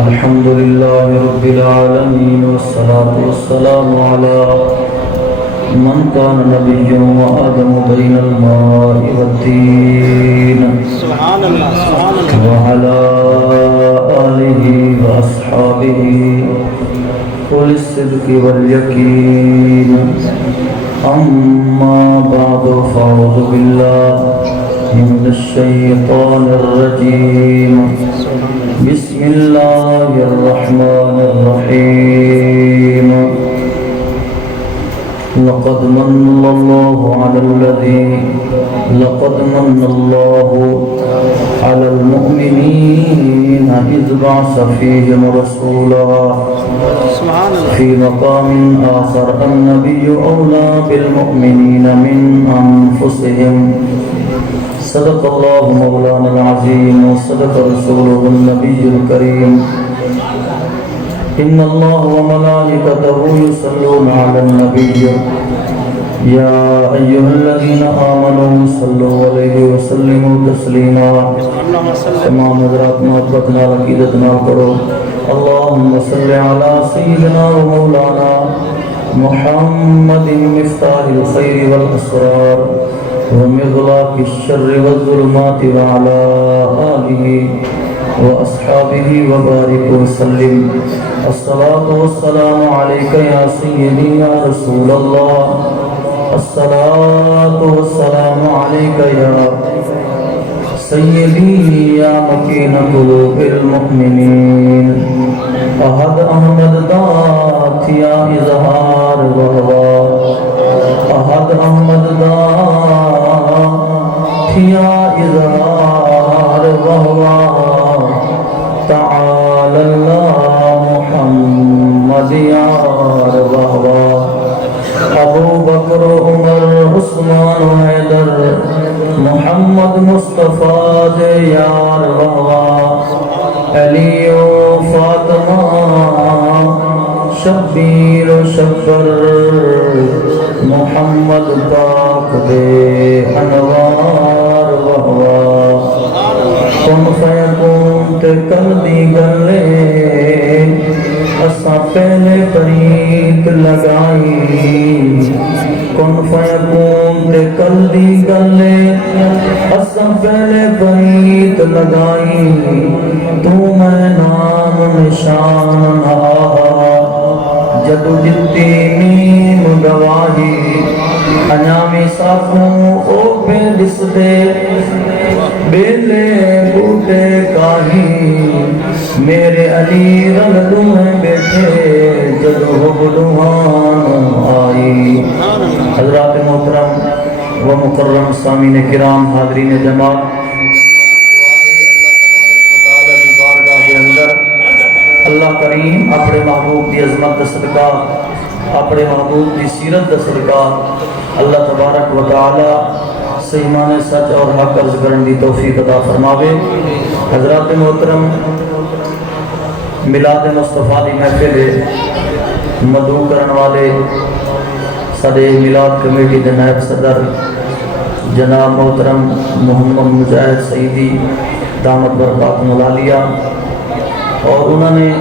الحمد لله رب العالمين والصلاة والسلام على من كان نبيا وآدم بين الماء والدين وعلى آله وأصحابه أولي الصدق واليقين أما بعد فأعوذ بالله من الشيطان الرجيم بسم الله الرحمن الرحيم لقد من الله على المؤمنين إذ بعث فيهم رسولا في مقام آخر النبي أولى بالمؤمنين من أنفسهم صدق الله مولانا العظيم وصدق رسوله النبي الكريم إن الله وملائكته يصلون على النبي يا أيها الذين آمنوا صلوا عليه وسلموا تسليما تمام حضرات محبتنا عقیدتنا کرو اللهم صل على سيدنا ومولانا محمد مفتاح الخير والأسرار ومغلاق الشر والظلمات وعلى آله وأصحابه وبارك وسلم الصلاة والسلام عليك يا سيدي يا رسول الله الصلاة والسلام عليك يا سيدي يا مكين قلوب المؤمنين أحد أحمد دات يا إظهار وهوى أحد أحمد دات يا إظهار وهوى تعالى الله محمد يا وهوى ابو بکر عمر عثمان حیدر محمد مصطفیٰ دے یار وہوا علی و فاطمہ شبیر و شبر محمد پاک دے انوار وہوا کن فیکون تے کل دی گلے اسا پہلے پریت لگائی کن فیکون تے کل دی گلے اسا پہلے پریت لگائی تو میں نام نشان آہا جدو جتی نیم گواہی انامی ساکھوں او پہ دس دے بیلے بوٹے کاہی میرے علی رنگلوں میں بیٹھے جدو بلوان آئی حضرات محترم و مکرم سامعین کرام حاضرین جماعت اللہ کریم اپنے محبوب دی عظمت دا صدقہ اپنے محبوب دی سیرت دا صدقہ اللہ تبارک و تعالی ایمان سچ اور حق عرض کرن دی توفیق عطا فرماوے حضرات محترم میلاد مصطفیٰ دی محفل مدعو کرن والے سادے میلاد کمیٹی دے نائب صدر جناب محترم محمد مجاہد سعیدی دامت برکاتہ العالیہ اور انہوں نے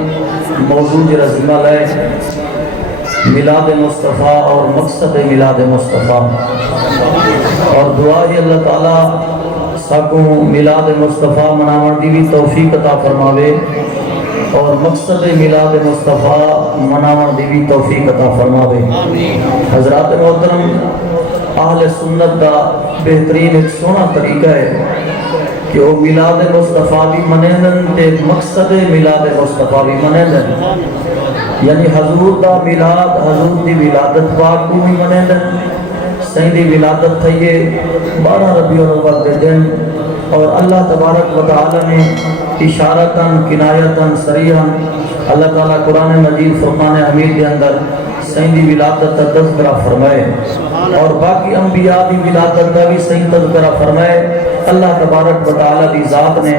موضوع رزمہ لائے میلاد مصطفیٰ اور مقصد میلاد مصطفیٰ اور دعا ہی اللہ تعالیٰ ساکوں میلاد مصطفیٰ مناون دی بھی توفیق عطا فرماوے اور مقصد میلاد مصطفیٰ مناون دی بھی توفیق عطا فرماوے حضرات محترم اہل سنت دا بہترین ایک سونا طریقہ ہے کہ وہ میلاد مصطفیٰ بھی منیدن تے مقصد میلاد مصطفیٰ بھی منیدن یعنی حضور دا میلاد حضور دی ولادت پاک کو بھی منیدن سین دی ولادت تھئیے 12 ربیع الاول دے دن اور اللہ تبارک و تعالی نے اشارتاً کنایتاً صریحاً اللہ تعالیٰ قرآن مجید فرقان حمید کے اندر سین دی ولادت کا تذکرہ فرمائے اور باقی انبیاء دی ولادت کا بھی صحیح تذکرہ فرمائے اللہ تبارک و تعالی دی ذات نے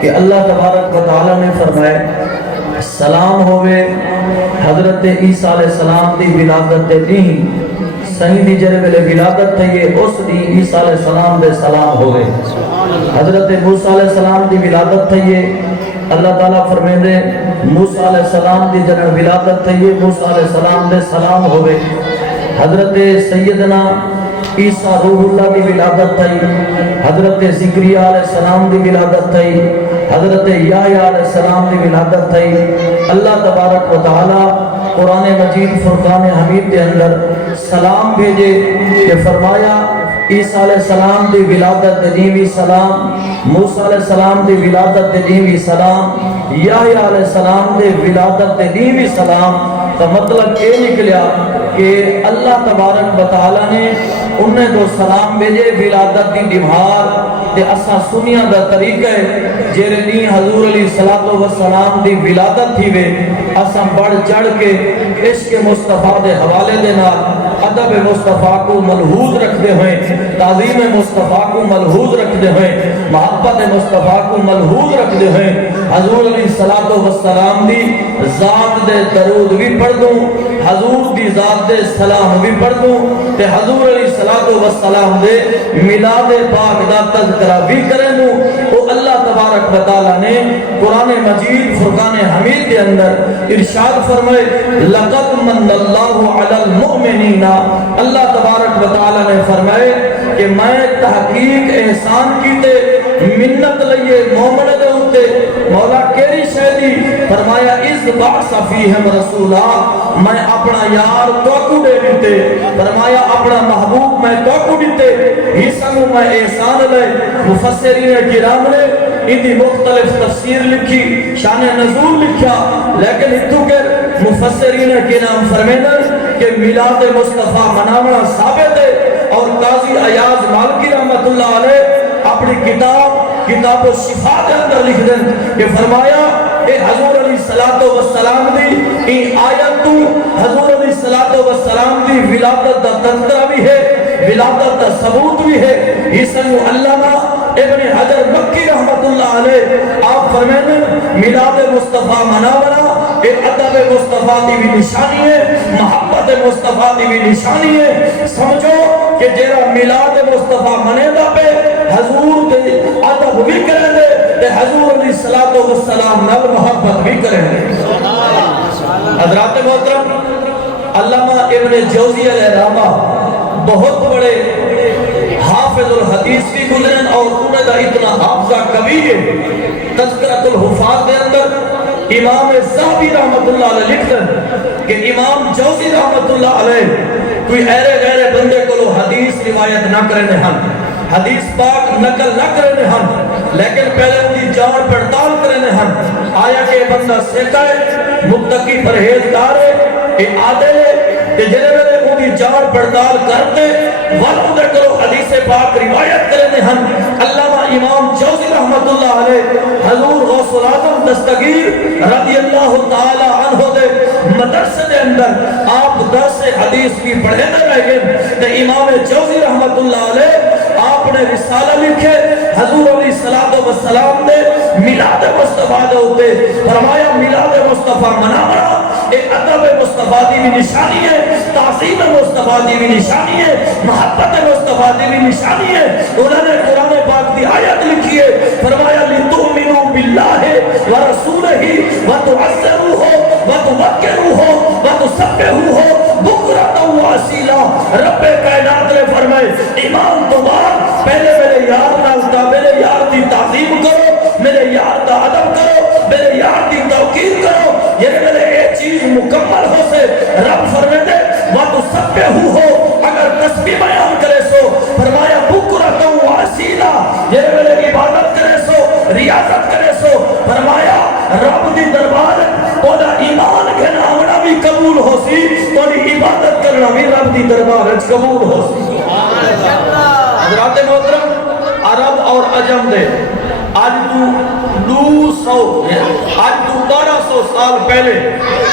کہ اللہ تبارک و تعالی نے فرمائے سلام ہوئے حضرت عیسیٰ علیہ السلام دی ولادت دے نہیں صحیح دی جڑے ویلے ولادت تھی اس دی عیسیٰ علیہ السلام دے سلام ہوئے حضرت موسیٰ علیہ السلام دی ولادت تھی اللہ تعالیٰ فرمیندے موسیٰ علیہ السلام دی جڑے ولادت تھی موسیٰ علیہ السلام دے سلام ہوئے حضرت سیدنا عیسیٰ روح اللہ دی ولادت تھی حضرت زکریہ علیہ السلام دی ولادت تھی حضرت یحییٰ علیہ السلام دی ولادت تھی اللہ تبارک و تعالی قرآن مجید فرقان حمید کے اندر سلام بھیجے کہ فرمایا عیسیٰ علیہ السلام دی ولادت دیوی سلام موسیٰ علیہ السلام دی ولادت دیوی سلام یحییٰ علیہ السلام دی ولادت دیوی سلام تو مطلب یہ نکلیا کہ اللہ تبارک و تعالی نے انہیں تو سلام بھیجے ولادت دی دمہار تے اسا سنیاں دا طریقہ ہے جیرے نہیں حضور علیہ السلام دی ولادت تھی وے اسا بڑھ چڑھ کے عشق مصطفیٰ دے حوالے دے نال ادب مصطفیٰ کو ملحوظ رکھتے ہوئے تعظیم مصطفیٰ کو ملحوظ رکھتے ہوئے محبت مصطفیٰ کو ملحوظ رکھتے ہوئے حضور علیہ السلام دی ذات دے درود بھی پڑھ دوں حضور دی ذات دے سلام بھی پڑھ دوں تے حضور علیہ السلام دے میلاد پاک دا تذکرہ بھی کریں دوں او اللہ تبارک و تعالی نے قرآن مجید فرقان حمید کے اندر ارشاد فرمائے لقد من اللہ علی المؤمنین اللہ تبارک و تعالی نے فرمائے کہ میں تحقیق احسان کیتے منت لئیے مومن دے ہوتے مولا کیری شہدی فرمایا اس باعث فیہم رسولہ میں اپنا یار توکو دے دیتے فرمایا اپنا محبوب میں توکو دیتے حصہ میں احسان لے مفسرین کرام نے اندھی مختلف تفسیر لکھی شان نزول لکھا لیکن اتھو کے مفسرین کرام فرمیدن کہ میلاد مصطفیٰ مناونا ثابت ہے اور قاضی ایاز مالکی رحمت اللہ علیہ اپنی کتاب و شفا کے اندر لکھ دیں کہ فرمایا اے حضور علیہ السلام دی این آیت تو حضور علیہ السلام دی ولادت دا تذکرہ بھی ہے ولادت دا ثبوت بھی ہے حسن علامہ ابن حجر مکی رحمت اللہ علیہ آپ فرمیدیں میلاد مصطفیٰ مناونا اے ادب مصطفیٰ دی بھی نشانی ہے محبت مصطفیٰ دی بھی نشانی ہے سمجھو کہ جیرا میلاد مصطفیٰ منے دا پہ حضور دے ادب بھی کریں دے تے حضور علیہ السلام نال محبت بھی کریں دے حضرات محترم علامہ ابن جوزی علیہ رحمہ بہت بڑے حافظ الحدیث بھی گزرن اور انہیں دا اتنا حافظہ کبھی ہے تذکرۃ الحفاظ دے اندر امام زہبی رحمت اللہ علیہ لکھتے کہ امام جوزی رحمت اللہ علیہ کوئی ایرے غیرے بندے کو لو حدیث روایت نہ کرنے ہم حدیث پاک نقل نہ کرنے ہم لیکن پہلے ان جان پڑتال کرنے ہم آیا کہ بندہ سیکھا ہے متقی پرہیزگار ہے کہ عادل ہے کہ جنہیں میں ان جان پڑتال کرتے وقت دے کرو حدیث پاک روایت کرنے ہم علامہ امام جوزی رحمت اللہ علیہ حضور غوث العظم دستگیر رضی اللہ تعالی عنہ دے مدرسے دے اندر آپ درس حدیث کی پڑھے نہ رہ گئے کہ امام جوزی رحمت اللہ علیہ آپ نے رسالہ لکھے حضور علیہ السلام نے میلاد مصطفیٰ دے ہوتے فرمایا میلاد مصطفیٰ مناونا ایک ادب مصطفیٰ دی بھی نشانی ہے تعظیم مصطفیٰ دی بھی نشانی ہے محبت مصطفیٰ دی بھی نشانی ہے انہوں نے قرآن پاک دی آیت لکھی ہے فرمایا لِتُؤْمِنُوا بِاللَّهِ وَرَسُولِهِ وَتُعَزِّرُوهُ وَتُوَقِّرُوهُ وَتُسَبِّحُوهُ بُكْرَةً وَأَصِيلًا رب کائنات نے فرمائے ایمان تو بعد پہلے میرے یار نالتا میرے یار دی تعظیم کرو میرے یار دا ادب کرو میرے یار دی توقیر کرو یہ میرے ایک چیز مکمل ہو سے رب فرمائے دے وَتُسَبِّحُوهُ اگر تسبیح بیان کرے سو فرمایا بُكْرَةً وَأَصِيلًا یہ میرے عبادت کرے سو ریاضت کرے سو فرمایا رب دی دربار اوہ ایمان کے نامنا بھی قبول ہو سی تو عبادت کرنا بھی رب دی دربار قبول ہو سی حضرات محترم عرب اور عجم دے آج تو 1200 سال پہلے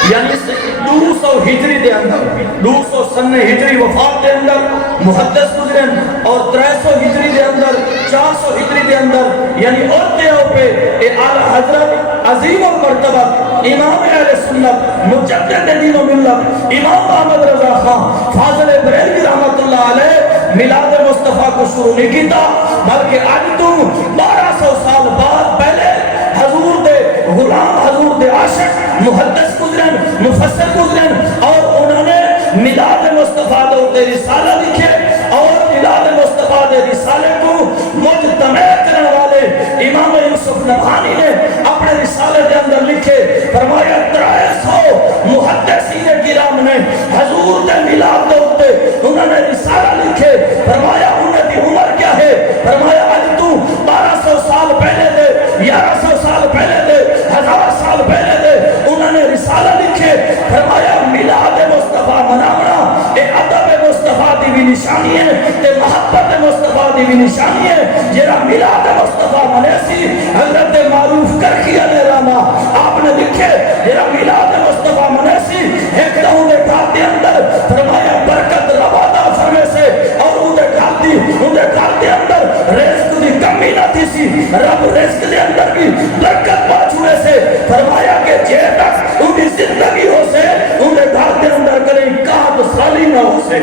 یعنی 200 ہجری دے اندر 200 سن ہجری وفات دے اندر محدث گزرن اور 300 ہجری دے اندر 400 ہجری دے اندر یعنی عہدے پہ اے اعلی حضرت عظیم المرتبہ امام اہل سنت مجدد دین و ملت امام محمد رضا خان فاضل بریلوی رحمت اللہ علیہ میلاد مصطفیٰ کو شروع نہیں کیتا، بلکہ آج تو 1200 سال بعد پہلے حضور دے غلام، حضور دے عاشق محدث گزرن، مفسر گزرن، اور انہوں نے میلاد مصطفیٰ دے رسالہ لکھے، اور میلاد مصطفیٰ دے رسالے کو مجتمع کرنے والے امام یوسف نبہانی نے اپنے رسالے کے اندر لکھے، فرمایا 300 محدثین کرام نے حضور دے میلاد دے انہوں نے رسالہ لکھے، فرمایا انہیں دی عمر کیا ہے؟ فرمایا آج تو 1200 سال پہلے دے، 1100 سال پہلے دے، 1000 سال پہلے دے انہوں نے رسالہ لکھے، فرمایا میلاد مصطفیٰ مناونا اے ادب مصطفیٰ دی بھی نشانی ہے تے محبت مصطفیٰ دی بھی نشانی ہے، جیرا میلاد مصطفیٰ منیسی حضرت معروف کرخی علیہ راما آپ نے لکھے، جیرا میلاد مصطفیٰ منیسی ایک دہوں دے گھر دے اندر فرمایا برکت روادہ فرمے سے، اور ان دے گھر دے اندر رزق دی کمی نہ تھی سی، رب رزق دے اندر بھی برکت پاچھوے سے، فرمایا کہ جے تک ان کی زندگی ہو سے ان دے گھر دے اندر کریں کہاں سالی نہ ہو سے۔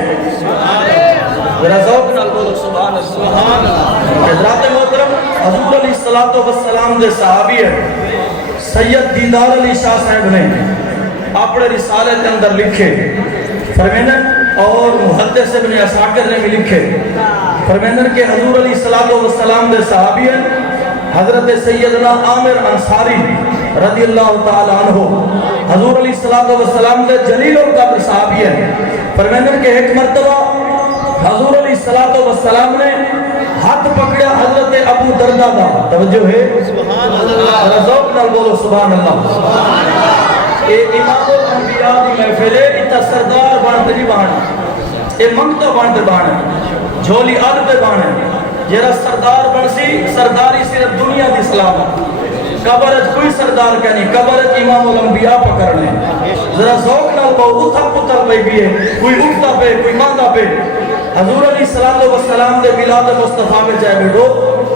ذرا ذوق نال بولو سبحان اللہ۔ حضرات محترم حضور علیہ السلام دے صحابی ہے سید دیدار علی شاہ صاحب نے اپنے رسالے کے اندر لکھے، فرمیندن اور محدث ابن عساکر نے بھی لکھے، فرمیندن کہ حضور علیہ السلام دے صحابی ہیں حضرت سیدنا عامر انصاری رضی اللہ تعالی عنہ، حضور علیہ السلام دے جلیل القدر صحابی ہیں، فرمیندن کہ ایک مرتبہ حضور علیہ السلام نے ہاتھ پکڑا حضرت ابو دردہ دا، توجہ ہے سبحان اللہ، رضوق نال بولو سبحان اللہ۔ اے امام الانبیاء دی محفل ہے، اتا سردار بانتے نہیں بانے، اے منگتا بانتے بانے، جھولی آدھتے بانے، جیرا سردار بنسی سرداری صرف دنیا دی سلام، قبرت کوئی سردار کہنی، قبرت امام الانبیاء پکڑنے، ذرا ذوق نال بہو اتھا پتر پہ بھی ہے، کوئی اٹھتا پہ کوئی مانگا پہ۔ حضور علیہ السلام دے میلاد مصطفیٰ میں جائے بیٹھو،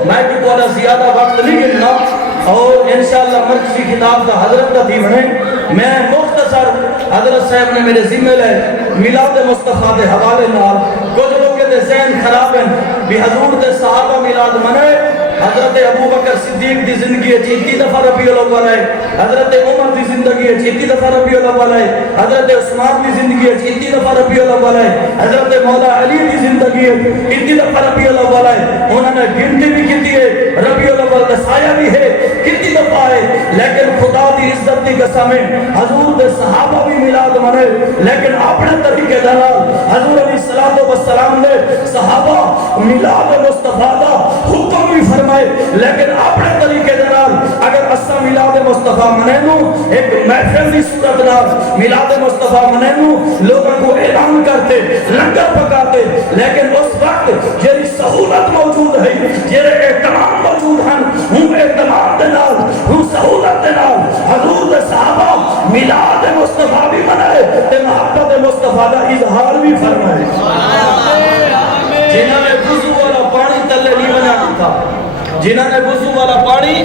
میں بھی کوئی زیادہ وقت نہیں گرنا، اور انشاءاللہ مرکزی کتاب دا حضرت کا تھی بنے، میں مختصر حضرت صاحب نے میرے ذمہ لے میلاد مصطفیٰ دے حوالے نال، کچھ لوگ کے دے ذہن خراب ہیں بھی حضور دے صحابہ میلاد منائے، حضرت ابو بکر صدیق دی زندگی ہے 30 دفعہ ربیع الاول ہے، حضرت عمر دی زندگی ہے 30 دفعہ ربیع الاول ہے، حضرت عثمان دی زندگی ہے 30 دفعہ ربیع الاول ہے، حضرت مولا علی دی زندگی ہے 30 دفعہ ربیع الاول ہے، انہوں نے گنتی بھی کی ہے، ربیع الاول دسایا بھی ہے 30 دفعہ ہے، لیکن خدا دی عزت دی قسم ہے حضور دے صحابہ بھی میلاد منائے، لیکن اپنے طریقے دلال حضور علیہ السلام نے صحابہ میلاد مصطفیٰ دا حکم بھی فرمائے، لیکن اپنے طریقے دلال اگر اسا میلاد مصطفیٰ منینو ایک محفل دی صورت نال میلاد مصطفیٰ منینو لوگوں کو اعلان کرتے لنگر پکاتے، لیکن اس وقت جیری سہولت موجود ہے، جیرے اہتمام موجود ہیں، ہوں اہتمام دنال ہوں سہولت دنال حضور دے صحابہ میلاد مصطفیٰ بھی منائے تے محبت مصطفیٰ دا اظہار بھی فرمائے، جنہوں نے وضو والا پانی تلے نہیں بنا دیتا، جنہوں نے وضو والا پانی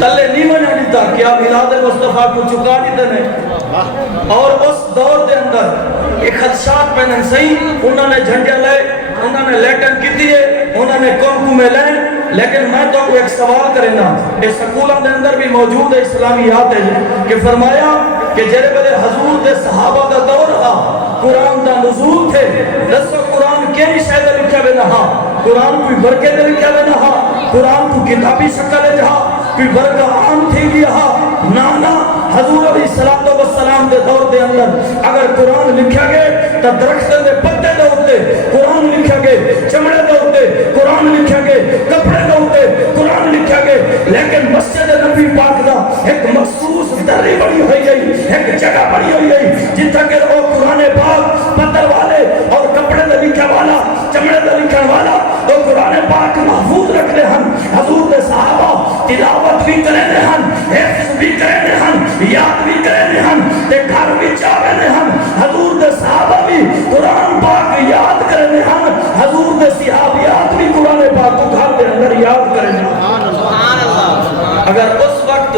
تلے نہیں بنا دیتا، کیا میلاد مصطفیٰ کو چکا دیتے ہیں؟ اور اس دور دے اندر ایک خدشات پہنن صحیح، انہوں نے جھنڈے لے، انہوں نے لیٹن کی دیئے، انہوں نے کمکو میں لیں، لیکن میں تو ایک سوال کریں نا، اس سکولہ دے اندر بھی موجود ہے اسلامیات ہے کہ فرمایا کہ جرے بلے حضور دے صحابہ دا دور رہا، قرآن دا نزول تھے، دسو قرآن کیلی شہدہ لکھا بے نہا، قرآن کوئی برکے دے لکھا بے نہا، قرآن کو کتابی شکل جہا، کوئی برکہ عام تھی گیا، نانا حضور علیہ السلام دے دور دے اندر اگر قرآن لکھا گئے تو درخت دے پتے دے ہوتے قرآن لکھا گئے، چمڑے دے ہوتے قرآن لکھا گئے، کپڑے دے ہوتے قرآن لکھا گئے، لیکن مسجد نبی پاک دا ایک مخصوص دری بڑی ہوئی گئی، ایک جگہ بڑی ہوئی گئی جتھا کہ وہ قرآن پاک پتر والے اور کپڑے دے لکھا والا چمڑے دے لکھا والا تو قرآن پاک محفوظ رکھنے ہن، حضور دے صحابہ تلاوت بھی کرنے ہن، حفظ بھی کرنے ہن، یاد بھی کرنے ہن، تے گھر بھی چاہنے ہن، حضور دے صحابہ بھی قرآن پاک یاد کرنے ہن، حضور دے صحابیات بھی قرآن پاک کو گھر دے اندر یاد کرنے ہن۔ اگر اس وقت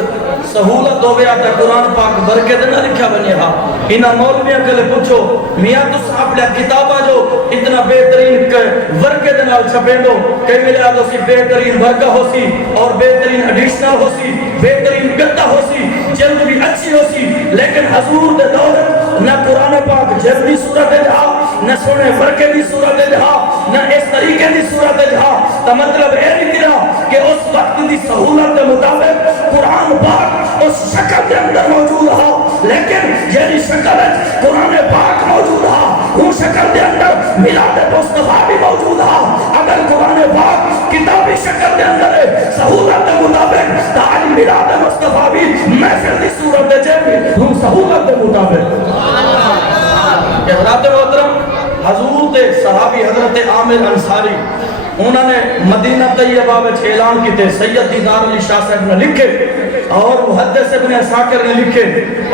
سہولت ہو گیا تو قرآن پاک برکت نہ لکھا بنے ہا انہا مولویاں کے لئے پوچھو میاں تو صاحب لیا کتابہ جو اتنا بہترین ورکت نال چھپے دو کہ ملے آدھو سی بہترین ورکہ ہو سی اور بہترین ایڈیشنل ہو سی بہترین گتہ ہو سی جلد بھی اچھی ہو سی لیکن حضور دے دولت نہ قرآن پاک جلدی صورت جہا نہ سونے ورکے دی صورت جہا نہ اس طریقے دی صورت جہا تا مطلب اے نہیں کرا کہ اس وقت دی سہولت دے مطابق قرآن پاک اس شکل دے اندر موجود ہا لیکن یہ شکل ہے قرآن پاک موجود ہا وہ شکل دے اندر میلاد مصطفیٰ بھی موجود ہا اگر قرآن پاک کتابی شکل دے اندر ہے سہولت دے مطابق تاج میلاد مصطفیٰ بھی محفل دی صورت دے جائے ہم سہولت دے مطابق حضرات محترم حضور دے صحابی حضرت عامر انصاری انہوں نے مدینہ طیبہ میں اعلان کی تھے سید دیدار علی شاہ صاحب نے لکھے اور محدث ابن عساکر نے لکھے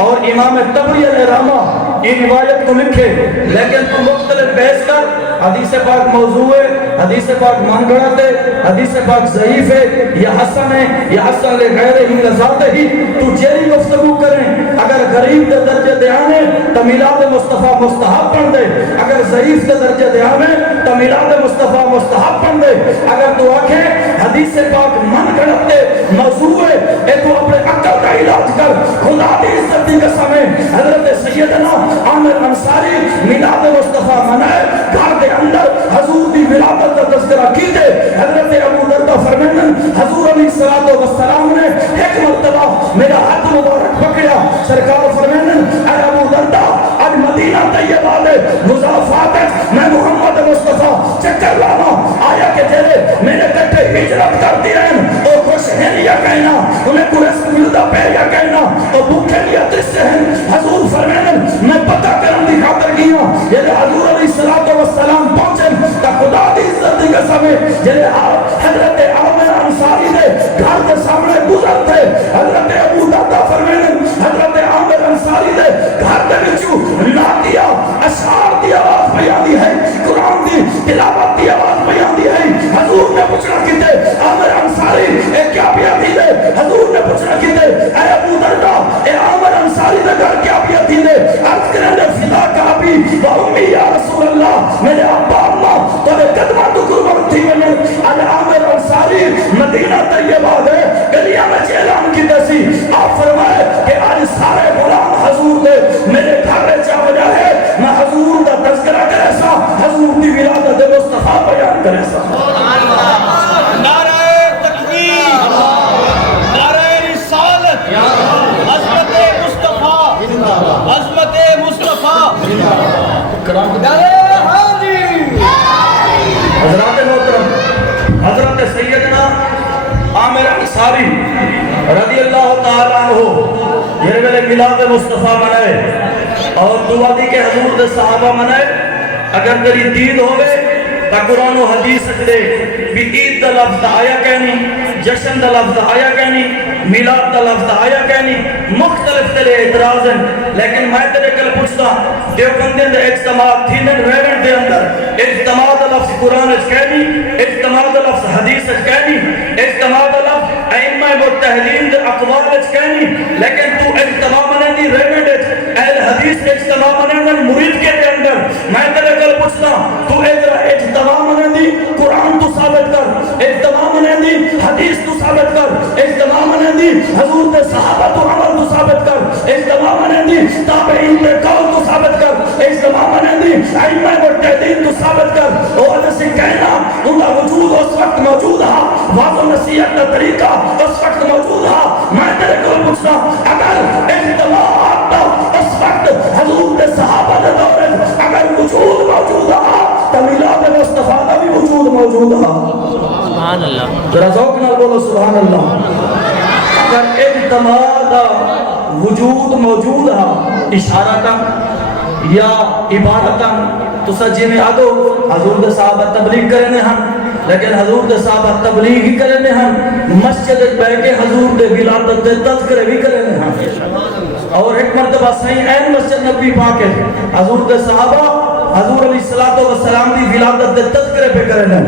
اور امام طبری علیہ رحمہ یہ روایت کو لکھے لیکن تو مختلف بحث کر حدیث پاک موضوع ہے حدیث پاک مان گڑت ہے حدیث پاک ضعیف ہے یا حسن ہے یا حسن لے غیر ہی لذات ہی تو جیری گفتگو کریں اگر غریب دے درجہ دیانے تو میلاد مصطفیٰ مستحب پڑھ دے اگر ضعیف دے درجہ دیانے تو میلاد مصطفیٰ مستحب پڑھ دے اگر تو آنکھیں حدیث پاک من گڑت ہے موضوع ہے اے تو اپنے عقل کا علاج کر خدا دی عزت دی قسم ہے حضرت سیدنا عامر انصاری میلاد مصطفیٰ منائے گھر دے اندر حضور دی ولادت کا تذکرہ کی دے حضرت ابو دردہ فرمینن حضور علیہ السلام نے ایک مرتبہ میرا ہاتھ مبارک پکڑیا سرکار فرمینن اے ابو دردہ اب مدینہ طیبہ دے مضافات ہے میں محمد مصطفیٰ چکر لانا آیا کہ تیرے میرے کٹے ہجرت کر دی رہن او خوش ہیں یا کہنا انہیں کو رزق ملتا پہ یا کہنا او بھوکے لیا تس سے ہیں حضور فرمینن میں پتہ کرن دی خاطر کیا یہ حضور علیہ السلام پہنچے تا خدا دی عزت دی قسم ہے جلے حضرت عامر انصاری دے گھر کے سامنے گزر تھے حضرت ابو دردہ فرمینن حضرت عامر انصاری دے گھر دے بچو ناتیہ اشعار دی آواز بیان دی ہے قرآن دی تلاوت دی آواز بیان دی ہے حضور نے پوچھنا کیتے عامر انصاری اے کیا بیان دی دے حضور نے پوچھنا کیتے اے ابو دردہ اے عامر انصاری دے گھر کیا بیان دی دے عرض کرنے دے فدا کا بھی وہمی یا رسول اللہ میرے ابا اللہ تو نے قدمہ تو قربان تھی میں نے عامر انصاری مدینہ طیبہ دے گلیاں میں اعلان کی دسی آپ فرمائے کہ آج سارے غلام حضور دے میرے گھر میں چاہ وجہ ہے میں حضور دا تذکرہ کرے سا حضور دی ولادت مصطفیٰ بیان کرے سا نعرہ تکبیر نعرہ رسالت عظمت مصطفیٰ عظمت مصطفیٰ نعرہ حاضر حضرات محترم حضرت سیدنا عامر انصاری رضی اللہ تعالیٰ عنہ یہ ویلے میلاد مصطفیٰ منائے اور دعا دی کہ حضور دے صحابہ منائے اگر تیری دید ہوئے تا قرآن و حدیث دے بھی عید دا لفظ آیا کہنی جشن دا لفظ آیا کہنی میلاد دا لفظ آیا کہنی مختلف تیرے اعتراض ہیں لیکن میں تیرے کل پوچھتا دیوبندے دے اجتماع تھینن ریونٹ دے اندر اجتماع دا لفظ قرآن اچ کہنی اجتماع دا لفظ حدیث اچ کہنی اجتماع دا لفظ ائمہ متحدین دے اقوال اچ کہنی لیکن تو اجتماع منے دی ریونٹ اچ اہل حدیث اجتماع منے دی مرید کے دے اندر میں تیرے کل پوچھتا تو اجتماع منے دی قرآن تو ثابت کر اجتماع منے دی حدیث تو ثابت کر اجتماع منے دی حضور دے صحابہ تو عمل تو ثابت کر اجتماع منے دی تابعین دے قول تو ثابت کر اجتماع منے دی ائمہ متحدین تو ثابت کر اور جیسے کہنا ان کا وجود اس وقت موجود ہے واضح نصیحت کا طریقہ اس وقت موجود ہے میں تیرے کو پوچھنا اگر اجتماع آتا اس وقت حضور دے صحابہ دے دور اگر وجود موجود ہے تو میلاد مصطفیٰ کا بھی وجود موجود ہے سبحان اللہ ذرا ذوق نال بولو سبحان اللہ اگر اجتماع دا وجود موجود ہے اشارتا یا عبادتا تو سجی میں آدھو حضور دے صحابہ تبلیغ کرنے ہم لیکن حضور دے صحابہ تبلیغ ہی کرنے ہم مسجد بے کے حضور دے ولادت دے تذکرے بھی کرنے ہم اور ایک مرتبہ صحیح این مسجد نبی پاک ہے حضور دے صحابہ حضور علیہ السلام دی ولادت دے تذکرے پہ کرنے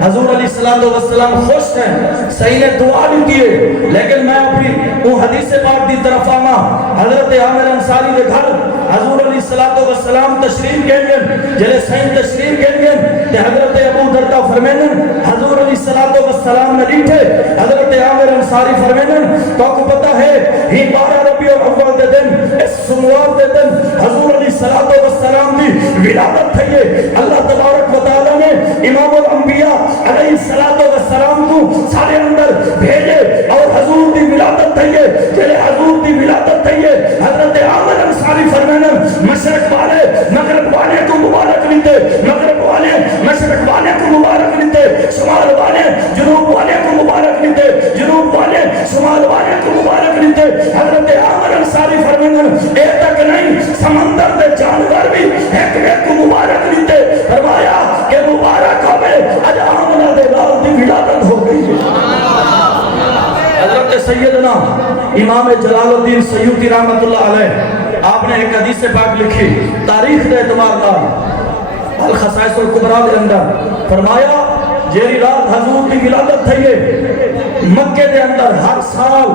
حضور علیہ السلام خوش ہیں صحیح نے دعا بھی کیے لیکن میں اپنی وہ حدیث پاک دی طرف آما حضرت عامر انصاری دے گھر حضور علیہ السلام تشریف گئیں جلے صحیح تشریف گئیں تے حضرت ابو دردہ فرمینن حضور علیہ السلام نے لیٹھے حضرت عامر انصاری فرمینن تو کو پتہ ہے ہی 12 ربیع الاول دے دن اس سموار دے دن حضور علیہ السلام دی ولادت تھی اللہ تبارک و تعالی نے امام الانبیاء علیہ السلام کو سارے اندر بھیجے اور حضور دی ولادت تھی جلے حضور دی ولادت تھی حضرت عامر انصاری فرمینن مشرق والے مغرب والے کو مبارک لیتے مغرب والے مشرق والے کو مبارک لیتے شمال والے جنوب والے کو مبارک لیتے جنوب والے شمال والے کو مبارک لیتے حضرت عامر انصاری فرمینن اے تک نہیں سمندر دے جانور بھی ایک ایک کو مبارک لیتے فرمایا کہ مبارک ہوئے اج آمنہ دے لال دی ولادت ہو گئی حضرت سیدنا امام جلال الدین سیوطی رحمت اللہ علیہ آپ نے ایک حدیث پاک لکھی تاریخ دے اعتبار نال الخصائص الکبریٰ دے اندر فرمایا جیری رات حضور کی ولادت تھی مکے دے اندر ہر سال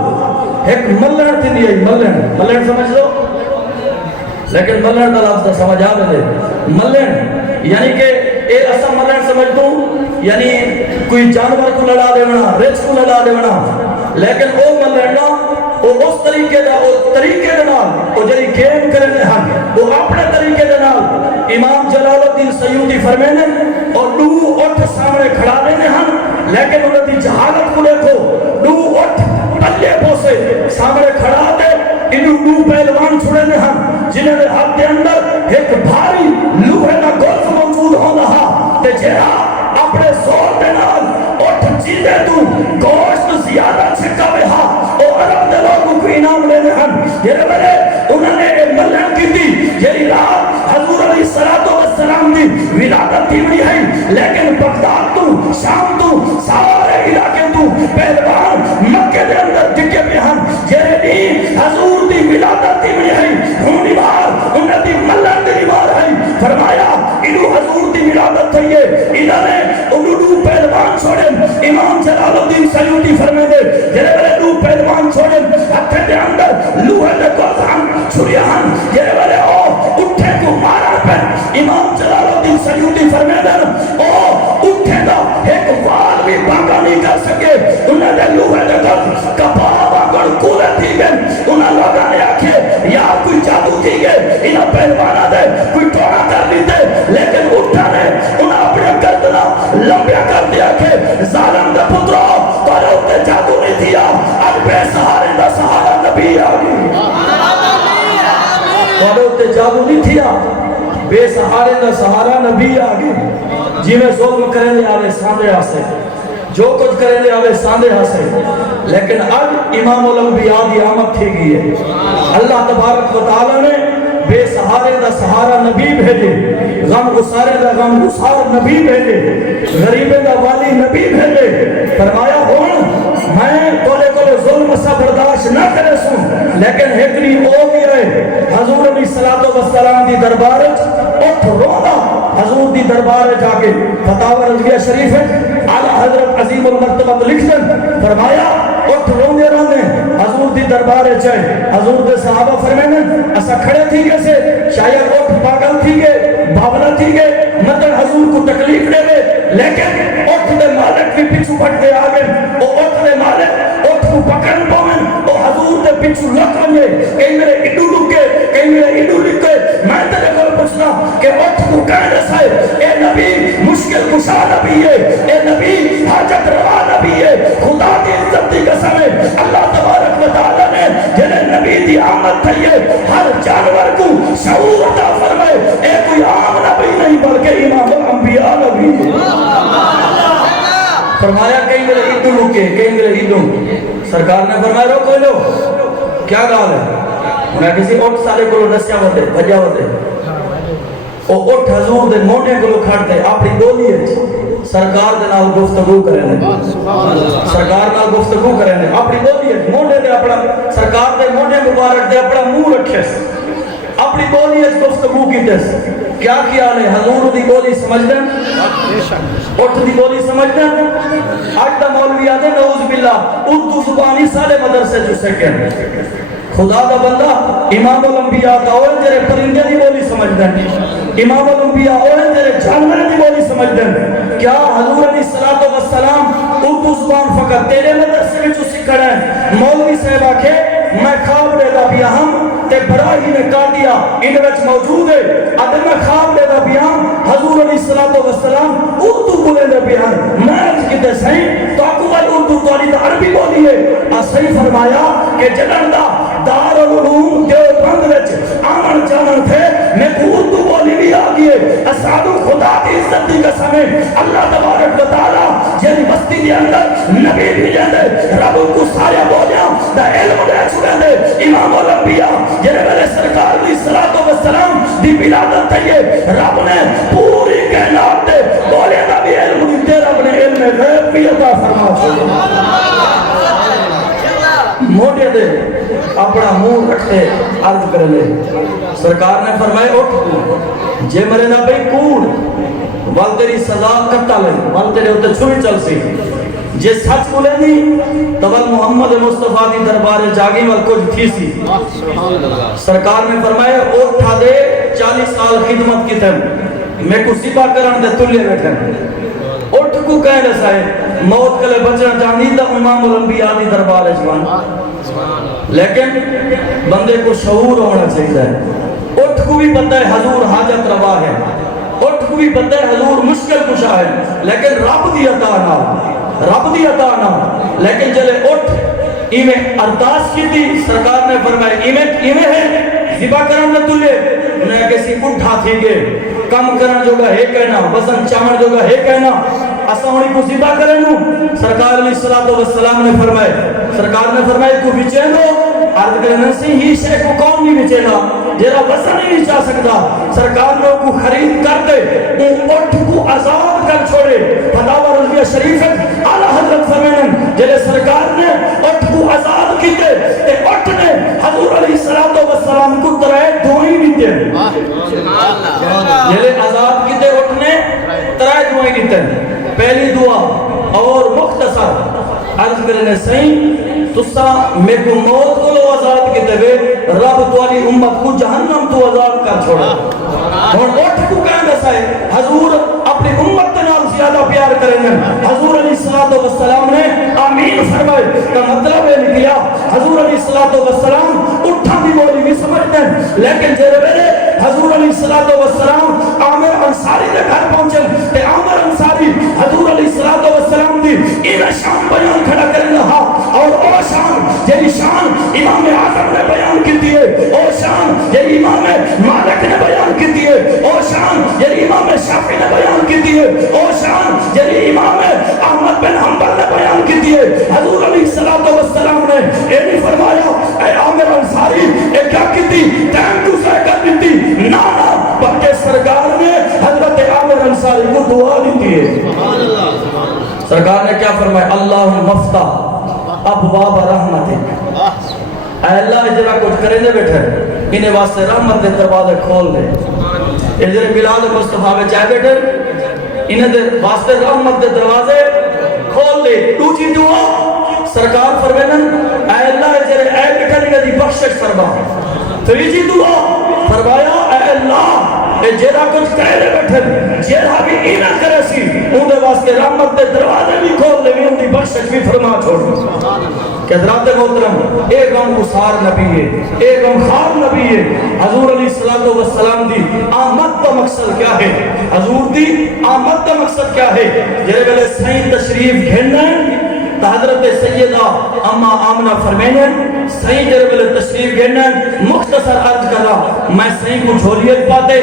ایک ملن تھی دی ملن سمجھ لو لیکن ملن کا لفظ سمجھ آ رہے ملن یعنی کہ اے اصلا ملن سمجھ دوں یعنی کوئی جانور کو لڑا دیونا رچ کو لڑا دیونا لیکن وہ ملنا وہ اس طریقے دا وہ طریقے دے نال وہ جڑی گیم کرنے ہن وہ اپنے طریقے دے نال امام جلال الدین سیوطی فرمینے اور دو اٹھ سامنے کھڑا دینے ہن لیکن انہوں دی جہالت کو دیکھو دو اٹھ پلے پوسے سامنے کھڑا دے انہوں دو پہلوان چھڑنے ہن جنہیں دے ہاتھ دے اندر ایک بھاری لوہے دا گولف موجود ہو رہا تے جہاں اپنے زور دے نال اٹھ چیزیں تو گوشت زیادہ چھکا بہا اور عرب دے لوگوں کو انعام لینے ہن یہ میرے انہوں نے ایک ملن کی تھی یہ رات حضور علیہ السلام دی ولادت تھی بڑی ہے لیکن بغداد تو شام تو سارے علاقے تو پہلوان مکے دے اندر ٹکے بھی ہن یہ نہیں حضور دی ولادت تھی بڑی ہے ہونی بار انہوں دی ملن دی بار ہے فرمایا انہوں حضور دی ولادت تھی انہوں نے انہوں پہلوان چھوڑے امام جلال الدین سیوطی فرمے دے جنہیں بلے دو پہلوان چھوڑے ہتھے دے اندر لوہے دے گوزان چھڑیا ہن جنہیں بلے اٹھے کو مارا پہ امام جلال الدین سیوطی فرمے دے اٹھے دا ایک وال بھی باقا نہیں کر سکے انہیں دے لوہے دے گوز کپاوا گڑ کولے تھی گئے انہیں لوگا نے آکھے یا کوئی جادو تھی گئے انہیں پہلوانا دے کوئی ٹوڑا کر لی دے لیکن اٹھا نے انہیں اپنے گردنا لمبیا کر دیا کہ ظالم دے پترو تارے اتے جادو نہیں دیا اب بے سہارے دا سہارا نبی آگی تارے اتے جادو نہیں دیا بے سہارے دا سہارا نبی آگی جی میں ظلم کریں دے آلے ساندے آسے جو کچھ کریں دے آلے ساندے آسے لیکن اب امام الانبیاء دی آمد تھی گئی ہے اللہ تبارک و تعالی نے بے سہارے دا سہارا نبی بھیجے غم گسارے دا غم گسار نبی بھیجے غریبے دا والی نبی بھیجے فرمایا ہون میں کولے کولے ظلم سا برداشت نہ کرے سوں لیکن ہکری او بھی رہے حضور علیہ السلام دی دربار اٹھ رونا حضور دی دربار جا کے فتاوہ رضویہ شریف ہے اعلیٰ حضرت عظیم المرتبہ لکھ دیں فرمایا اٹھ رونے رونے حضور دی دربار چاہے حضور دے صحابہ فرمینے اسا کھڑے تھی گئے سے شاید اٹھ پاگل تھی گئے بابلہ تھی گئے مطلب حضور کو تکلیف دے گئے لیکن اٹھ دے مالک بھی پیچھو پڑھ دے آگے او اٹھ دے مالک اٹھ کو پکڑ پاویں او حضور دے پیچھو لکھ آنگے کہیں میرے اڈو لکے کہیں میرے اڈو لکے میں تیرے کو پوچھنا کہ اٹھ کو کہنے رسائے اے نبی مشکل کشا نبی ہے اے نبی حاجت روا نبی ہے خدا کی عزت دی قسم ہے اللہ تبارک و تعالی نے جنہیں نبی دی آمد تھی ہے ہر جانور کو شعور عطا فرمائے اے کوئی عام نبی نہیں بلکہ امام الانبیاء نبی فرمایا کہیں میرے عیدو لکے کہیں میرے عیدو سرکار نے فرمایا رو کوئی لو کیا گال ہے انہیں کسی اٹھ سارے کو نسیا ہوتے بجا ہوتے او اٹھ حضور دے مونے کو کھڑتے اپنی بولی ہے سرکار دے نال گفتگو کریں سرکار نال گفتگو کریں اپنی بولی ہے مونے دے اپنا سرکار دے مونے مبارک دے اپنا منہ رکھے اپنی اپنی بولی اس گفتگو کی دس کیا خیال ہے حضور دی بولی سمجھ دیں اٹھ دی بولی سمجھ دیں آج دا مولوی آدھے نعوذ باللہ اردو زبانی سارے مدرسے جو سکیں خدا دا بندہ امام الانبیاء دا اور جرے پرندے دی بولی سمجھ دیں امام الانبیاء اور جرے جانور دی بولی سمجھ دیں کیا حضور علیہ السلام اردو زبان فقط تیرے مدرسے میں جو سکھڑ ہیں مولوی صاحب آکھے میں خواب لے دا پیا ہم تے بڑا ہی نے کاٹیا ان وچ موجود ہے ادھر میں خواب لے دا پیا ہم حضور علیہ السلام اردو بولے دے پیا ہم میں آج کتے سہیں تو آکو بھائی اردو تولی دا عربی بولی ہے صحیح فرمایا کہ جنن دا دار العلوم دیوبند وچ آمن جانن تھے میں کو اردو بولی بھی آگئے اسعادو خدا کی عزت دی قسم ہے اللہ تبارک و تعالی یعنی بستی دی اندر نبی بھی جاندے رب کو سارے بولیاں دا علم دے چھوڑے دے امام الانبیاء جنہیں میرے سرکار علیہ السلام دی بلادت ہے رب نے پوری کائنات دے بولے دا بھی علم دیتے رب نے علم غیب بھی عطا فرما چھوڑے موٹے دے اپنا منہ رکھتے عرض کر لے سرکار نے فرمائے اٹھ جے مرے نہ بھئی کوڑ وال تیری سزا کٹا لے وال تیرے ہوتے چھوڑی چل سی جے سچ بولے نہیں تو وال محمد مصطفیٰ دی دربار جاگی وال کچھ تھی سی سرکار نے فرمائے اٹھا دے 40 سال خدمت کی تم میں کو سبا کرن دے تلے بیٹھے اٹھ کو کہہ رسا ہے موت کلے بچنا چاہنی تا امام الانبیاء دی دربار جوان لیکن بندے کو شعور ہونا چاہیے اٹھ کو بھی پتہ ہے حضور حاجت روا ہے اٹھ کو بھی پتہ ہے حضور مشکل کشا ہے لیکن رب دی عطا نہ لیکن چلے اٹھ ایمیں ارداس کی تھی سرکار نے فرمائے ایمیں ہے ذبح کرن نہ تلے انہیں کسی اٹھا تھی گئے کم کرن جو گا ہے کہنا وزن چامن جو گا ہے کہنا اسا ہونے کو ذبح کرنو سرکار علیہ السلام نے فرمائے کو بچینو عرض کرنے سے ہی شے کو کون نہیں بچینا جیرا وزن ہی نہیں چاہ سکتا سرکار نے کو خرید کر دے ان اٹھ کو آزاد کر چھوڑے فتاوی رضویہ شریف اعلیٰ حضرت فرمائن جلے سرکار نے اٹھ کو آزاد کی دے تے اٹھ نے حضور علیہ السلام کو ترائے دعائیں بھی دے جلے آزاد کی دے اٹھ نے ترائے دعائیں بھی دے پہلی دعا اور مختصر عرض کرنے سہیں تسا میں کو موت کو لو آزاد کے دے رب توالی امت کو جہنم تو آزاد کر چھوڑا اور اٹھ کو کہنے سے حضور اپنی امت نال زیادہ پیار کریں گے حضور علیہ السلام نے آمین فرمائے کا مطلب ہے نکلیا حضور علیہ السلام اٹھا بھی بولی بھی سمجھتے ہیں لیکن جیرے میرے حضور علیہ السلام عامر انصاری دے گھر پہنچے تے عامر انصاری حضور علیہ السلام دی انہ شام بیان کھڑا کریں رہا اور او شان جیلی شان امام اعظم نے بیان کی دیئے او شان جیلی امام مالک نے بیان کی دیئے او شان جیلی امام شافعی نے بیان کی دیئے او شان جیلی امام احمد بن حنبل نے بیان کی دیئے حضور علیہ السلام نے اے نہیں فرمایا اے عامر انصاری اے کیا کی دی ٹائم تو سے کر دیتی نانا بلکہ سرکار نے حضرت عامر انصاری کو دعا دی دیئے سرکار نے کیا فرمایا اللہ مفتح ابواب رحمت اے اللہ اجرا کچھ کرے دے بیٹھے انہیں واسطے رحمت دے دروازے کھول دے اجرے بلاد مصطفیٰ میں چاہے بیٹھے انہیں دے واسطے رحمت دے دروازے کھول دے دوسری دعا سرکار فرمائے اے اللہ اجرے اے بیٹھے نگا دی بخشش فرما تیجی دعا فرمایا اے اللہ اے جیرا کچھ کرے دے بیٹھے جیرا بھی اینا کرے سی ان دے واسطے رحمت دے دروازے بھی کھول دے ان دی بخشش بھی فرما چھوڑ کہ حضرات محترم ایک غم گسار نبی ہے ایک غم خار نبی ہے حضور علیہ السلام دی آمد کا مقصد کیا ہے حضور دی آمد کا مقصد کیا ہے جیرے گلے سائن تشریف گھننا ہے حضرت سیدہ اما آمنہ فرمائیں سائیں جرے بلے تشریف گھننا مختصر عرض کر رہا میں سائیں کو جھولیت پاتے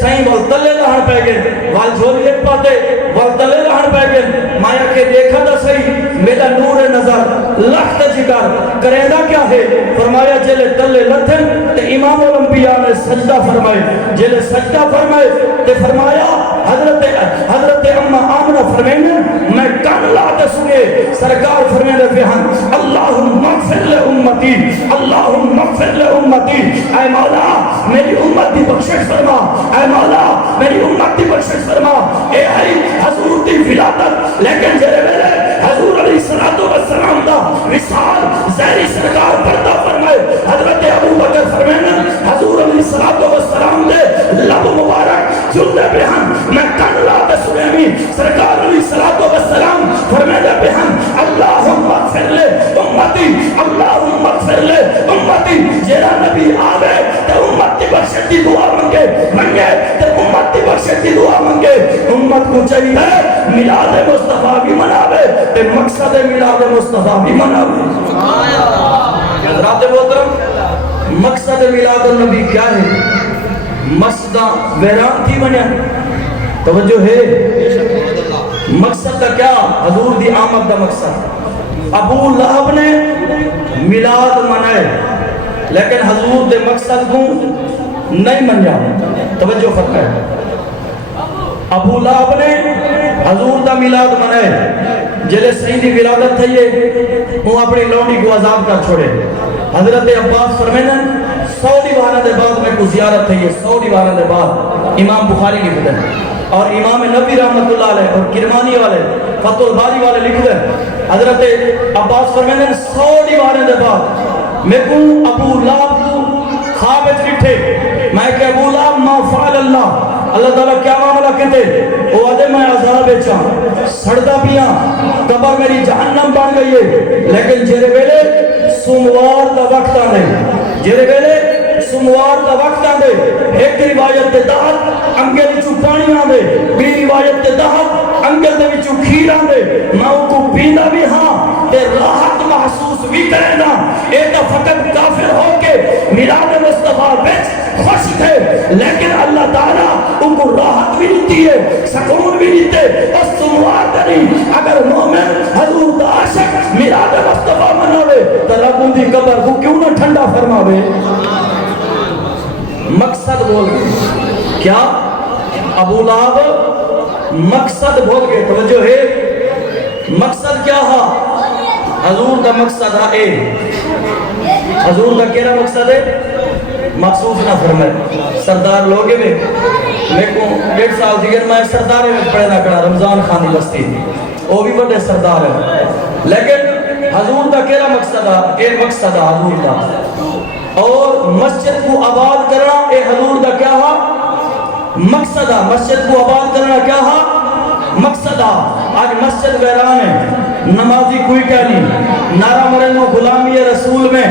سائیں والتلے رہن پہ گئے وال جھولیت پاتے والتلے رہن پہ گئے مایا کے دیکھا دا سائیں میرا نور نظر لخت جگر کریندہ کیا ہے فرمایا جلے تلے لتھن تے امام الانبیاء نے سجدہ فرمائے جلے سجدہ فرمائے تے فرمایا حضرت اما آمنہ فرمائیں میں کن اللہ تے سنے سرکار فرمیندے پہ ہیں اللہم اغفر لامتی، اللہم اغفر لامتی، اے مولا میری امت دی بخشش فرما، اے مولا میری امت دی بخشش فرما۔ اے ہے حضور دی ولادت، لیکن جڑے ویلے حضور علیہ السلام دا وصال زہری سرکار پردہ فرمائے، حضرت ابو بکر فرمائے حضور علیہ السلام دے لب مبارک جلدے پہ ہیں میں کن رات سنیمی سرکار علیہ السلام فرمائے پہ ہیں اللہم اغفر لے امتی، اللہم اغفر لے امتی۔ جیرا نبی آوے تے امت دی بخشش دی دعا منگے تے امت دی بخشش دی دعا منگے۔ امت کو چاہیے میلاد مصطفیٰ بھی مناوے تے مقصد میلاد مصطفیٰ بھی مناوے۔ حضرات محترم، مقصد میلاد النبی کیا ہے؟ مسجد ویران تھی بنیا، توجہ ہے مقصد کا کیا؟ حضور دی آمد دا مقصد۔ ابو لہب نے میلاد منائے لیکن حضور دے مقصد کو نہیں منیا، توجہ فرمائے۔ ابو لہب نے حضور دا میلاد منائے، جلے سیدی ولادت تھئیے وہ اپنی لونڈی کو عذاب کر چھوڑے۔ حضرت عباس فرمینا 100 دیوانہ دے بعد میں کو زیارت تھئیے، 100 دیوانہ دے بعد امام بخاری لکھ دیں اور امام نبی رحمت اللہ علیہ اور کرمانی والے فتح الباری والے لکھ دیں۔ حضرت عباس فرمینا 100 دیوانہ دے بعد میں کو ابو لہب کو خواب چٹھے میں کہ ابو لہب ما فعل اللہ تعالیٰ کیا معاملہ کہتے وہ آدھے میں عذاب بیچا سڑتا پیا قبر میری جہنم بن گئی ہے، لیکن جیرے ویلے سموار دا وقت آنے، جیرے ویلے سموار دا وقت آنے، ایک روایت دے دہت انگل چو پانی آنے، بھی روایت دے دہت انگل دے چو کھیر آنے، میں کو پینا بھی ہاں تے راحت محسوس بھی کرے نا۔ ایک فقط کافر ہو کے میلاد مصطفیٰ بیچ خوش تھے، لیکن اللہ تعالیٰ ان کو راحت بھی دیتی ہے، سکون بھی دیتے اور سموار نہیں۔ اگر مومن حضور دا عاشق میلاد مصطفیٰ مناوے تو رب ان دی قبر کو کیوں نہ ٹھنڈا فرماوے؟ مقصد بول گئے کیا؟ ابو لہب مقصد بول گئے، توجہ ہے مقصد کیا ہے؟ حضور دا مقصد ہے حضور دا کیرا مقصد ہے؟ مخصوص نہ فرمائے سردار لوگے میں میں کو 1.5 سال دیگر میں سردارے میں پڑھے نہ کرا رمضان خانی بستی وہ بھی بڑے سردار ہے، لیکن حضور دا کیرا مقصد ہے؟ اے مقصد ہے حضور دا، اور مسجد کو آباد کرنا اے حضور دا کیا ہے؟ مقصد ہے۔ مسجد کو آباد کرنا کیا ہے؟ مقصد ہے۔ آج مسجد ویران ہے، نمازی کوئی کہہ نہیں، نعرہ مرن و غلامی رسول میں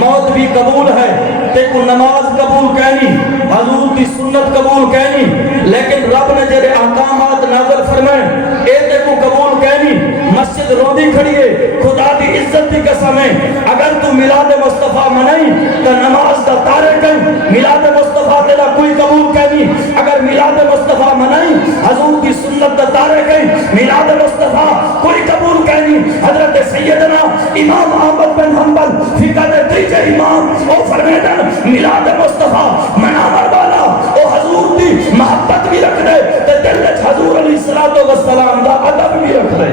موت بھی قبول ہے، تے کو نماز قبول کہنی، حضور کی سنت قبول کہنی، لیکن رب نے جڑے احکامات نازل فرمائے اے تے کو قبول کہنی۔ مسجد روندی کھڑی ہے، خدا دی عزت دی قسم ہے اگر تو میلاد مصطفیٰ منائی تو نماز دا تارک ہے، میلاد مصطفیٰ تیرا کوئی قبول کہنی۔ اگر میلاد مصطفیٰ منائی حضور کی سنت دا تارک ہے، میلاد مصطفیٰ کوئی قبول کہنی۔ حضرت سیدنا امام احمد بن حنبل فقہ دے تیجے امام او فرمیدن میلاد مصطفیٰ مناور والا او حضور دی محبت بھی رکھ دے تے دل وچ حضور علیہ السلام دا ادب بھی رکھ دے۔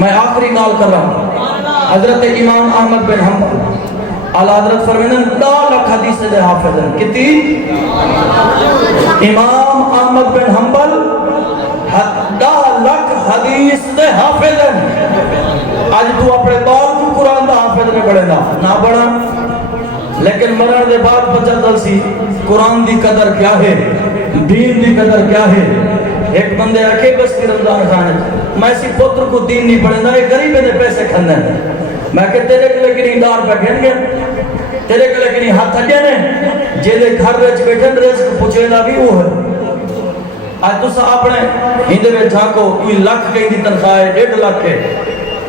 میں آخری گال کر رہا ہوں، حضرت امام احمد بن حنبل اعلیٰ حضرت فرمیدن 10 لاکھ حدیث دے حافظ ہیں، کتنی؟ امام احمد بن حنبل 10 لاکھ حدیث دے حافظ ہیں۔ آج تو اپنے بال کو قرآن دا حافظ میں بڑھے نہ بڑھا، لیکن مرن دے بعد بچہ دل سی قرآن دی قدر کیا ہے، دین دی قدر کیا ہے۔ ایک بندے رکھے بس کی رمضان خانے میں اسی پتر کو دین نہیں پڑھنا، ایک غریبے دے پیسے کھندے ہیں، میں کہ تیرے کے لیے کنی دار پہ گھن گئے، تیرے کے لیے کنی ہاتھ اگے نے جیدے گھر ویچ بیٹھن رزق پوچھے نہ بھی وہ ہے۔ آج تو سا اپنے ہندے میں جھاکو کوئی لاکھ کہیں دی تنخواہ ہے، 1.5 لاکھ ہے،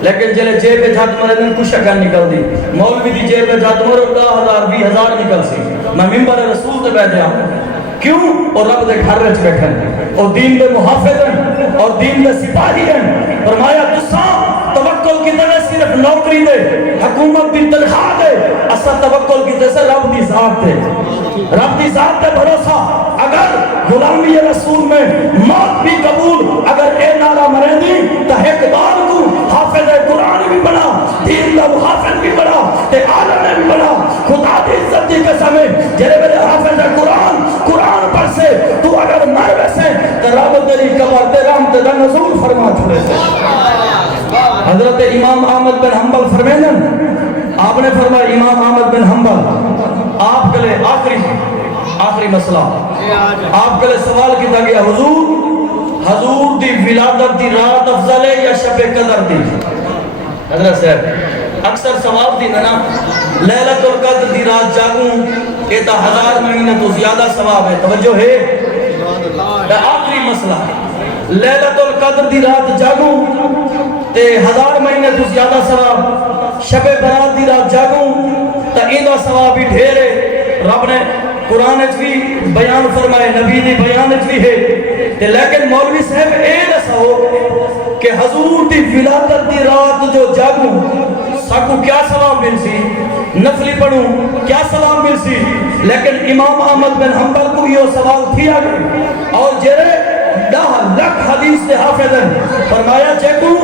لیکن جلے جیب پہ جھات مرے دن کچھ شکر نکل دی، مولوی دی جیب پہ جھات مرے 10,000 20,000 نکل سی، میں ممبر رسول تے بیٹھ جاؤں کیوں؟ اور رب دے گھر وچ بیٹھن اور دین دے محافظ ہیں اور دین دے سپاہی ہیں۔ فرمایا تساں توکل کی طرح صرف نوکری دے، حکومت دی تنخواہ دے، اسا توکل کی طرح رب دی ذات دے، رب دی ذات دے بھروسہ۔ اگر غلامی رسول میں موت بھی قبول اگر اے نعرہ مرے دی تیری قبر تے رحمت دا نزول فرما چھوڑے تھے حضرت امام احمد بن حنبل فرمائیں آپ نے فرمایا امام احمد بن حنبل آپ کے لئے آخری مسئلہ آپ کے لئے سوال کیتا گیا حضور دی ولادت دی رات افضل ہے یا شب قدر دی حضرت صاحب اکثر ثواب دی نا لیلۃ القدر دی رات جاگوں یہ تا 1000 مہینے تو زیادہ ثواب ہے توجہ ہے آخری مسئلہ لیلۃ القدر دی رات جاگوں تے 1000 مہینے تو زیادہ ثواب شب برات دی رات جاگوں تا ایندہ ثواب بھی ڈھیر ہے رب نے قرآن بھی بیان فرمائے نبی نے بیان بھی ہے لیکن مولوی صاحب اے دسا ہو کہ حضور دی ولادت دی رات جو جاگوں ساکو کیا ثواب مل سی نفلی پڑھوں کیا ثواب مل سی لیکن امام احمد بن حنبل کو یہ سوال تھی آگے اور جرے 10 لاکھ حدیث دے حافظ فرمایا چیکو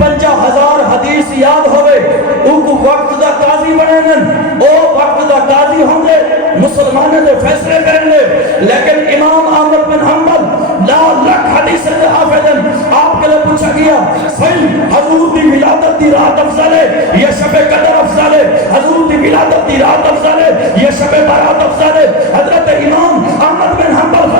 50,000 حدیث یاد ہوئے او کو وقت دا قاضی بنے گن او وقت دا قاضی ہوں گے مسلمانوں دے فیصلے کریں گے لیکن امام احمد بن حنبل 10 لاکھ حدیث دے حافظ آپ کے لئے پوچھا گیا صحیح حضور دی ولادت دی رات افضل ہے یا شب قدر افضل ہے حضور دی ولادت دی رات افضل ہے یا شب برات افضل ہے حضرت امام احمد بن حنبل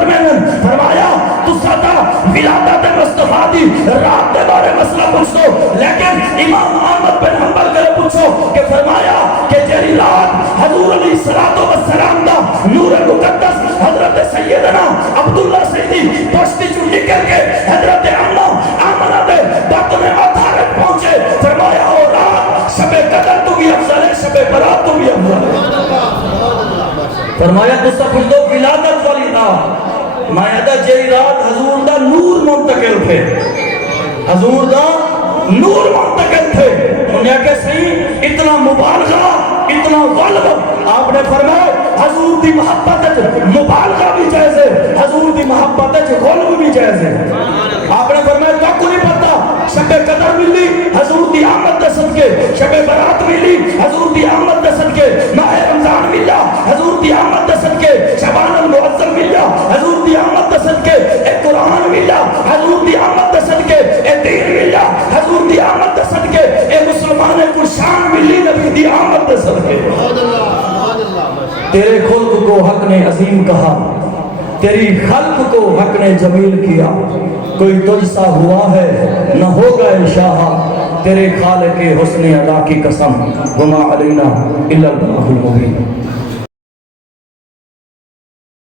فرمایا تو ساتھ ولادت مصطفیٰ دی رات دے بارے مسئلہ پوچھ دو لیکن امام احمد بن حنبل کے لئے پوچھو کہ فرمایا کہ جیری رات حضور علیہ السلام دا نور مقدس حضرت سیدنا عبداللہ سیدی پشتی جو نکل کے حضرت آمنہ دے بطن عطارت پہنچے فرمایا او رات شب قدر تو بھی افضل ہے شب برات تو بھی افضل ہے فرمایا تو سب کچھ دو ولادت والی رات مائدہ جیری رات حضور دا نور منتقل تھے حضور دا نور منتقل تھے انہیں کہ صحیح اتنا مبالغہ اتنا غلب آپ نے فرمایا حضور دی محبت مبالغہ بھی جائز ہے حضور دی محبت غلب بھی جائز ہے آپ نے فرمایا تو کو نہیں پتا شب قدر ملی حضور دی آمد دے صدقے شب برات ملی حضور دی آمد دے صدقے ماہ رمضان ملا حضور دی آمد دے صدقے شبان المعظم ملا حضور دی آمد دے صدقے اے قرآن ملا حضور دی آمد دے صدقے اے دین ملا حضور دی آمد دے صدقے اے مسلمان کو شان ملی نبی دی آمد دے صدقے تیرے خلق کو حق نے عظیم کہا تیری خلق کو حق نے جمیل کیا کوئی تجھ سا ہوا ہے نہ ہوگا شاہ تیرے خالق حسن ادا کی قسم وما علینا الا البلاغ المبین